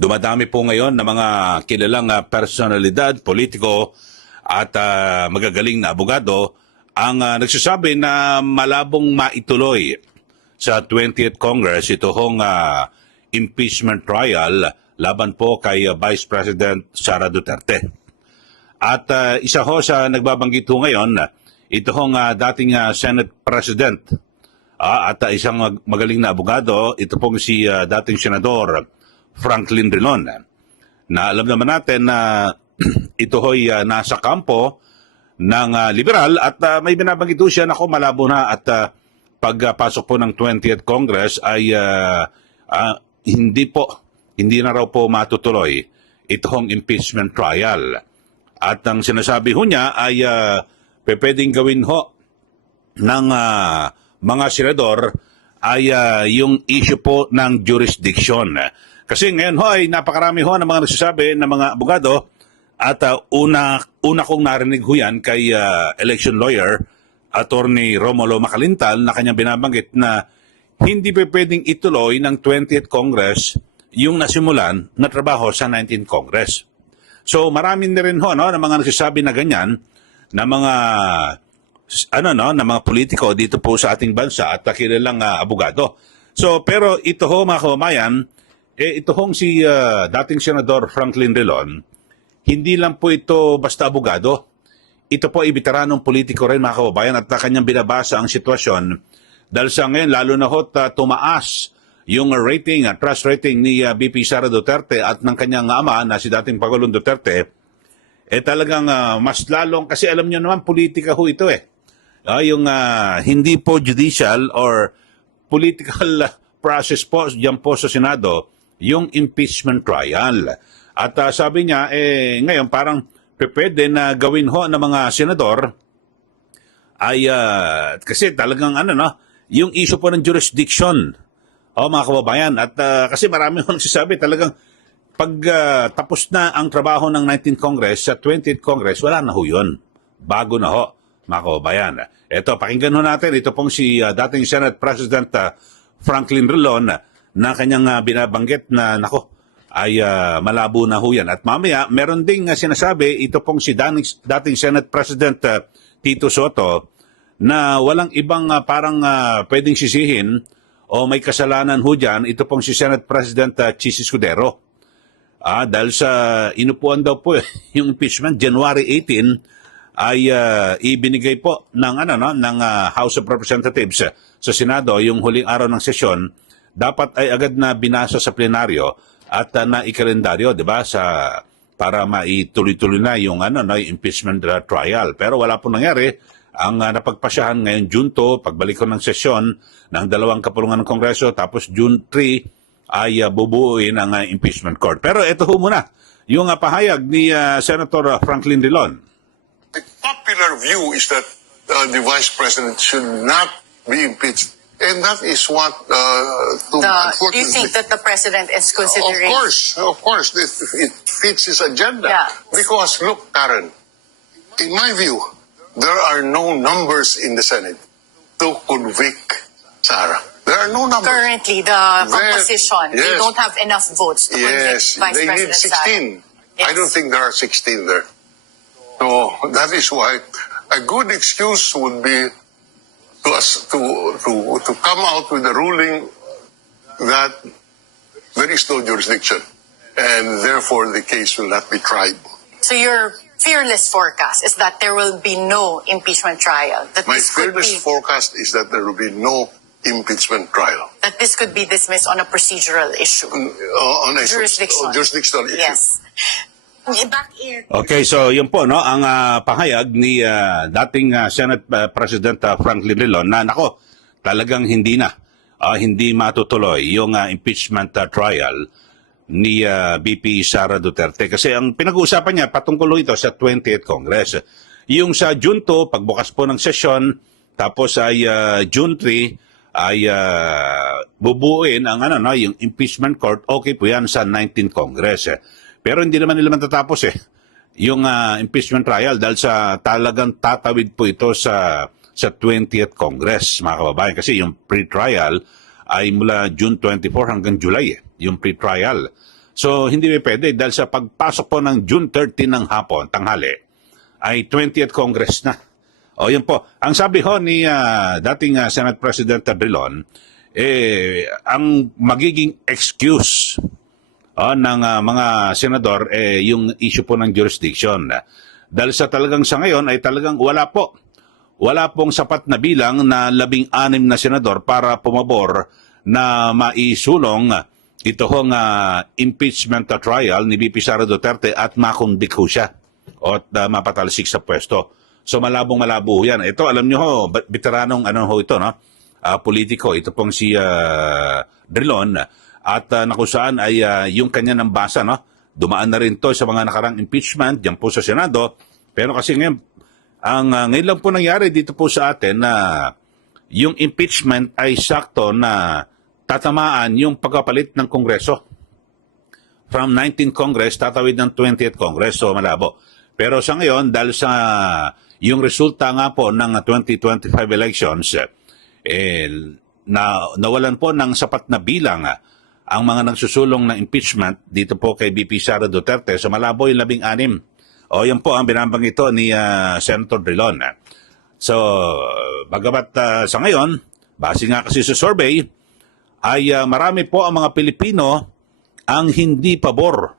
Dumadami po ngayon na mga kilalang personalidad, politiko at magagaling na abogado ang nagsasabi na malabong maituloy sa 20th Congress itong impeachment trial laban po kay Vice President Sara Duterte. At isa ho sa nagbabanggit ho ngayon, itong dating Senate President at isang magaling na abogado, ito pong si dating Senador Franklin Drilon, na alam naman natin na ito ho'y nasa kampo ng liberal at may binabanggit siya na malabo na at pagpasok po ng 20th Congress ay hindi na raw po matutuloy itong impeachment trial. At ang sinasabi ho niya ay pwedeng gawin ho ng mga senador ay yung issue po ng jurisdiction. Kasi ngayon ho ay napakarami ho ng mga nagsasabi ng mga abogado at una kong narinig ho yan kay election lawyer, Attorney Romulo Macalintal, na kanyang binabanggit na hindi pwedeng ituloy ng 20th Congress yung nasimulan na trabaho sa 19th Congress. So marami na rin ho ng mga nagsasabi na ganyan na mga na mga politiko dito po sa ating bansa at kilalang abogado. So pero ito ho mga kababayan, ito hong si dating Senador Franklin Drilon, hindi lang po ito basta abogado. Ito po ay veteranong politiko rin mga kababayan at kanyang binabasa ang sitwasyon dahil sa ngayon lalo na ho tumaas yung rating, trust rating ni VP Sara Duterte at ng kanyang ama na si dating Pangulong Duterte, talagang mas lalong, kasi alam niyo naman politika ho ito yung hindi po judicial or political process po diyan po sa Senado, yung impeachment trial. At sabi niya, ngayon parang pwede na gawin ho ng mga senador ay, kasi talagang yung issue po ng jurisdiction, mga kababayan. At kasi marami ho nagsasabi talagang pag tapos na ang trabaho ng 19th Congress, sa 20th Congress, wala na ho yun. Bago na ho, mga kababayan. Ito, pakinggan ho natin, ito pong si dating Senate President Franklin Drilon, na kanyang binabanggit na ay malabo na ho yan. At mamaya, meron ding sinasabi, ito pong si dating Senate President Tito Soto, na walang ibang parang pwedeng sisihin o may kasalanan ho dyan, ito pong si Senate President Chis Escudero. Dahil sa inupuan daw po yung impeachment, January 18, ay ibinigay po ng, ng House of Representatives sa Senado, yung huling araw ng sesyon, dapat ay agad na binasa sa plenaryo at naikalendaryo, di ba, para maituloy-tuloy na yung yung impeachment trial. Pero wala po nangyari. Ang napagpasyahan ngayon June 2, pagbalik ko ng sesyon ng dalawang kapulungan ng Kongreso, tapos June 3 ay bubuuin ang impeachment court. Pero ito ho muna, yung pahayag ni Senator Franklin Drilon. The popular view is that the Vice President should not be impeached. And that is what, do you think that the President is considering? Of course, it fits his agenda. Yeah. Because, look, Karen, in my view, there are no numbers in the Senate to convict Sara. There are no numbers. Currently, the composition, they don't have enough votes to convict Vice they President need 16. Sara. Yes. I don't think there are 16 there. So that is why a good excuse would be to us to come out with a ruling that there is no jurisdiction and therefore the case will not be tried. So your fearless forecast is that there will be no impeachment trial. That My this could fearless be, forecast is that there will be no impeachment trial that this could be dismissed on a procedural issue. on a Jurisdiction. jurisdictional issue. Yes. Back in. Okay, so yun po ang pahayag ni dating Senate President Franklin Drilon na talagang hindi matutuloy yung impeachment trial ni VP Sara Duterte. Kasi ang pinag-uusapan niya patungkol ito sa 20th Congress. Yung sa June 2, pagbukas po ng sesyon, tapos ay June 3 ay bubuuin ang yung impeachment court. Okay po yan sa 19th Congress. Pero hindi naman nila matatapos yung impeachment trial dahil sa talagang tatawid po ito sa 20th Congress, mga kababayan. Kasi yung pre-trial ay mula June 24 hanggang July, yung pre-trial So, hindi pwede dahil sa pagpasok po ng June 13 ng hapon, tanghali, ay 20th Congress na. O, yun po. Ang sabi ho ni dating Senate President Drilon, ang magiging excuse ng mga senador, yung issue po ng jurisdiction. Dahil sa talagang sa ngayon ay talagang wala pong sapat na bilang na 16 na senador para pumabor na maisulong ito hong impeachment trial ni VP Sara Duterte at makundik ho siya at mapatalsik sa pwesto. So malabong-malabo yan. Ito, alam nyo ho, veteranong ito, no? Politiko. Ito pong si Drilon. At nakusaan ay yung kanya ng basa, no? Dumaan na rin to sa mga nakarang impeachment, dyan po sa Senado. Pero kasi ngayon, ngayon lang po nangyari dito po sa atin na yung impeachment ay sakto na tatamaan yung pagkapalit ng Kongreso. From 19th Congress, tatawid ng 20th Congress. So malabo. Pero sa ngayon, dahil sa yung resulta nga po ng 2025 elections, nawalan po ng sapat na bilang ang mga nagsusulong na impeachment dito po kay VP Sara Duterte. So malabo yung 16. O yan po ang binambang ito ni Senator Drilon. So, bagamat sa ngayon, base nga kasi sa survey, ay marami po ang mga Pilipino ang hindi pabor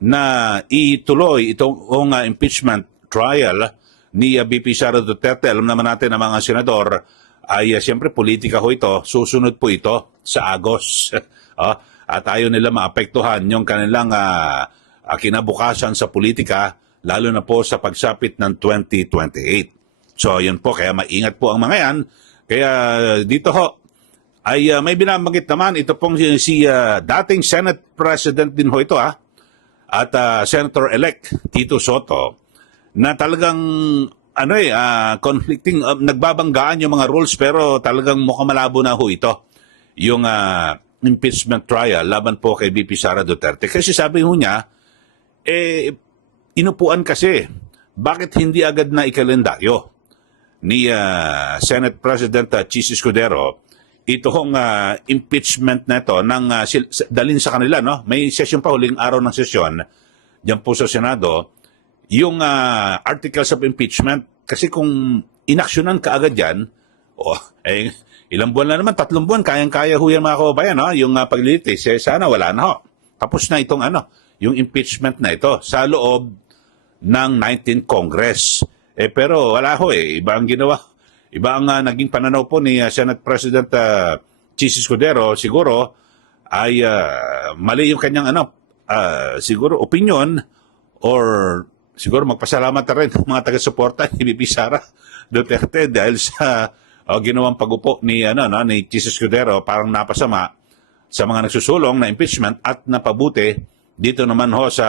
na ituloy itong impeachment trial ni VP Sara Duterte. Alam naman natin ang mga senador ay siyempre politika ho ito, susunod po ito sa Agos. At ayaw nila maapektuhan yung kanilang kinabukasan sa politika, lalo na po sa pagsapit ng 2028. So yun po, kaya maingat po ang mga yan. Kaya dito ho, ay may binabanggit naman, ito pong si dating Senate President din ho ito at Senator-elect Tito Soto, na talagang conflicting, nagbabanggaan yung mga rules pero talagang mukhang malabo na ho ito. Yung impeachment trial laban po kay VP Sara Duterte. Kasi sabi ho niya, inupuan kasi, bakit hindi agad na ikalendaryo ni Senate President Chis Escudero ito hong impeachment na ito dalhin sa kanila, no? May session pa, huling araw ng sesyon diyan po sa Senado, yung articles of impeachment. Kasi kung inaksyonan ka agad yan, ilang buwan na naman, 3 buwan, kayang-kaya ho yan mga kababayan, no? Yung paglilitis, sana wala na ho. Tapos na itong yung impeachment na ito sa loob ng 19th Congress. Pero wala ho iba ang ginawa. Iba ang naging pananaw po ni Senate President Chis Escudero. Siguro ay mali yung kanyang siguro opinion, or siguro magpasalamat na rin mga taga-suporta ni VP Sara Duterte dahil sa ginawang pagupo ni Chis Escudero, parang napasama sa mga nagsusulong na impeachment at napabuti dito naman ho sa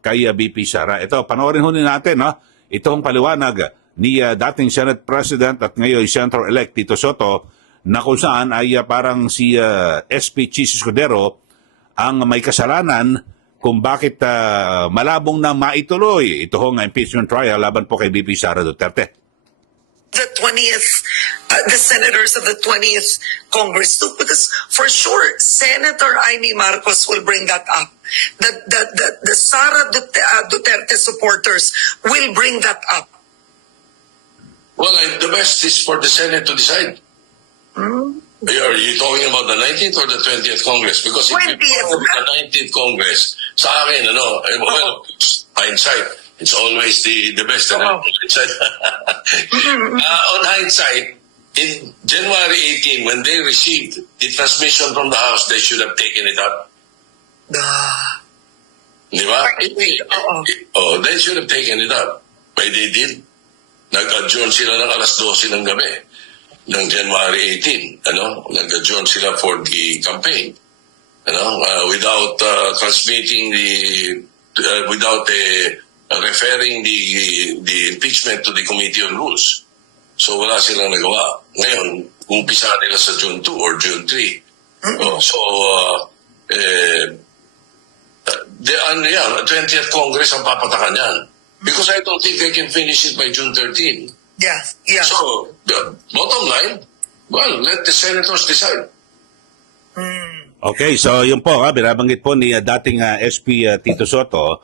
kay VP Sara. Ito, panoorin ho natin, no? Itong paliwanag ni dating Senate President at ngayon Senator-elect Tito Soto, na kung saan ay parang si SP Chis Escudero ang may kasalanan kung bakit malabong na maituloy ito hong impeachment trial laban po kay VP Sara Duterte. The 20th, the senators of the 20th Congress too, because for sure Senator Amy Marcos will bring that up. The Sara Duterte supporters will bring that up. Well, the best is for the Senate to decide. Are you talking about the 19th or the 20th Congress? Because if you 20th. talk about the 19th Congress, sa akin, well, hindsight, it's always the best. Hindsight. On hindsight, in January 18, when they received the transmission from the House, they should have taken it up. Di ba? They should have taken it up. But they did. Nag-adjourn sila ng alas 12 ng gabi ng January 18. Nag-adjourn sila for the campaign. Without transmitting without referring the impeachment to the Committee on Rules. So wala silang nagawa. Ngayon, umpisa nila sa June 2 or June 3. The 20th Congress ang papatakan yan. Because I don't think they can finish it by June 13. Yeah. So, the bottom line, well, let the senators decide. Okay, so yun po, binabanggit po ni dating SP Tito Soto,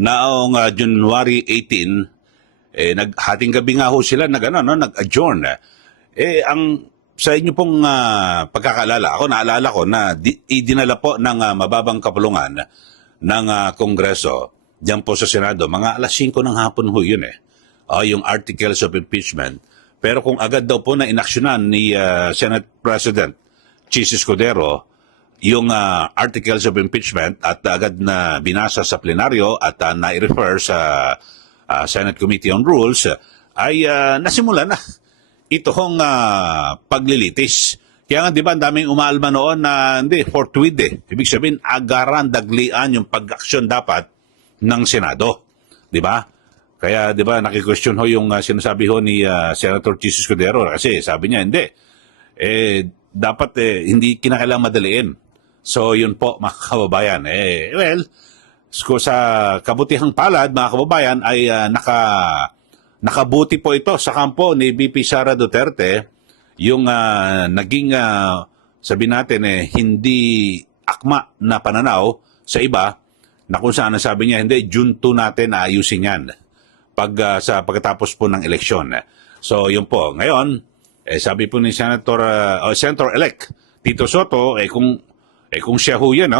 naong January 18, hating gabi nga ho sila nag-adjourn. Sa inyo pong pagkakaalala, naalala ko na idinala po ng mababang kapulungan ng Kongreso, diyan po sa Senado, mga alas 5 ng hapon ho yun yung articles of impeachment. Pero kung agad daw po na inaksyonan ni Senate President Chis Escudero yung articles of impeachment at agad na binasa sa plenaryo at na-refer sa Senate Committee on Rules, ay nasimula na itong paglilitis. Kaya nga, di ba, ang daming umaalma noon na hindi, forthwith Ibig sabihin, agaran, daglian yung pag-aksyon dapat ng Senado. Di ba? Kaya, di ba, nakikwestiyon ho yung sinasabi ho ni Senator Chis Escudero kasi sabi niya, hindi. Dapat hindi kinakailangang madaliin. So, yun po, mga kababayan. Sa kabutihang palad, mga kababayan, ay nakabuti po ito sa kampo ni VP Sara Duterte, yung naging, sabi natin, hindi akma na pananaw sa iba, na kung saan sabi niya, hindi, June 2 natin ayusin yan sa pagkatapos po ng eleksyon. So, yun po. Ngayon, sabi po ni Senator-elect Tito Soto, kung siya ho yan,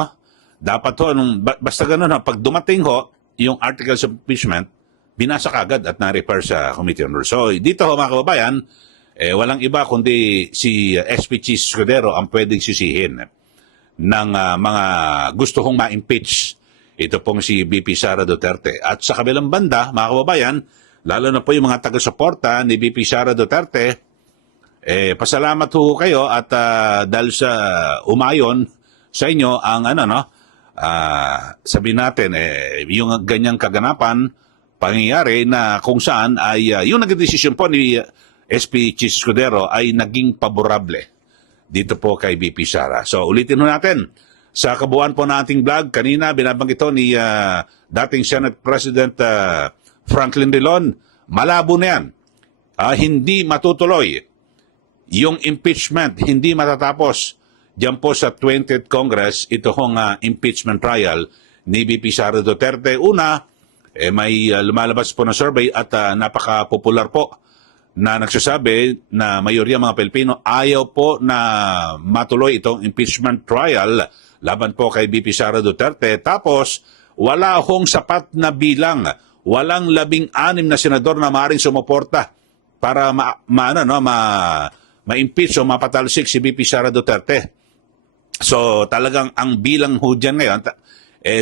dapat ho, basta ganun, pag dumating ho, yung articles of impeachment, binasa kagad at na-refer sa Committee on Rules. So, dito ho, mga kababayan, walang iba kundi si SP Chis Escudero ang pwedeng sisihin ng mga gusto hong ma-impeach. Ito pong si VP Sara Duterte. At sa kabilang banda, mga kababayan, lalo na po yung mga taga-suporta ni VP Sara Duterte, pasalamat ho kayo at dahil sa umayon sa inyo ang sabihin natin, yung ganyang kaganapan, pangyayari na kung saan ay yung nagdesisyon po ni SP Chis Escudero ay naging paborable dito po kay VP Sara. So ulitin ho natin, sa kabuuan po ng ating vlog, kanina binabanggit ito ni dating Senate President Franklin Drilon, malabo na yan. Hindi matutuloy yung impeachment, hindi matatapos diyan po sa 20th Congress, ito hong impeachment trial ni VP Sara Duterte. Una, may lumalabas po na survey at napaka-popular po na nagsasabi na mayorya mga Pilipino ayaw po na matuloy itong impeachment trial laban po kay VP Sara Duterte. Tapos, wala hong sapat na bilang, walang 16 na senador na maaaring sumuporta para ma-impeach o mapatalsik si VP Sara Duterte. So talagang ang bilang ho dyan ngayon,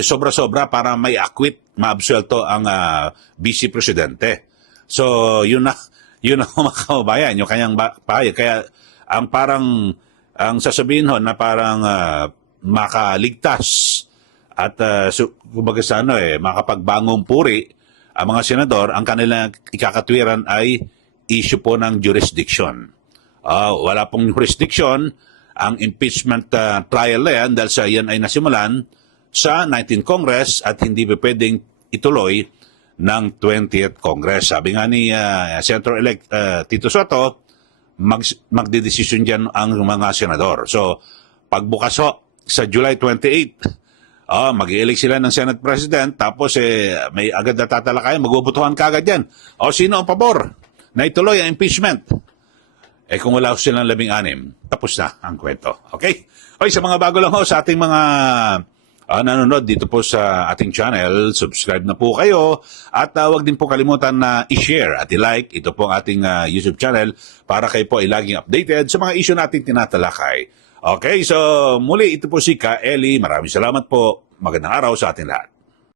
sobra-sobra para may acquit, maabsuelto ang Vice Presidente. So yun na mga kababayan, yung kanyang pahayag. Kaya ang sasabihin ho na parang makaligtas at kumbaga sa makapagbangong puri ang mga senador, ang kanilang ikakatwiran ay issue po ng jurisdiction. Wala pong jurisdiction ang impeachment trial na yan dahil sa yan ay nasimulan sa 19th Congress at hindi pa pwedeng ituloy ng 20th Congress. Sabi nga ni Senator-elect Tito Soto, magdedesisyon dyan ang mga senador. So, pagbukas ho sa July 28, mag-i-elect sila ng Senate President, tapos may agad na tatalakayan, magbubutuhan kagad yan. Sino ang pabor na ituloy ang impeachment? Kung wala silang 16, tapos na ang kwento. Okay? Sa mga bago lang ho sa ating mga nanonood dito po sa ating channel, subscribe na po kayo at huwag din po kalimutan na i-share at i-like ito po ang ating YouTube channel para kayo po ay laging updated sa mga issue natin tinatalakay. Okay, so muli ito po si Ka Eli. Maraming salamat po. Magandang araw sa ating lahat.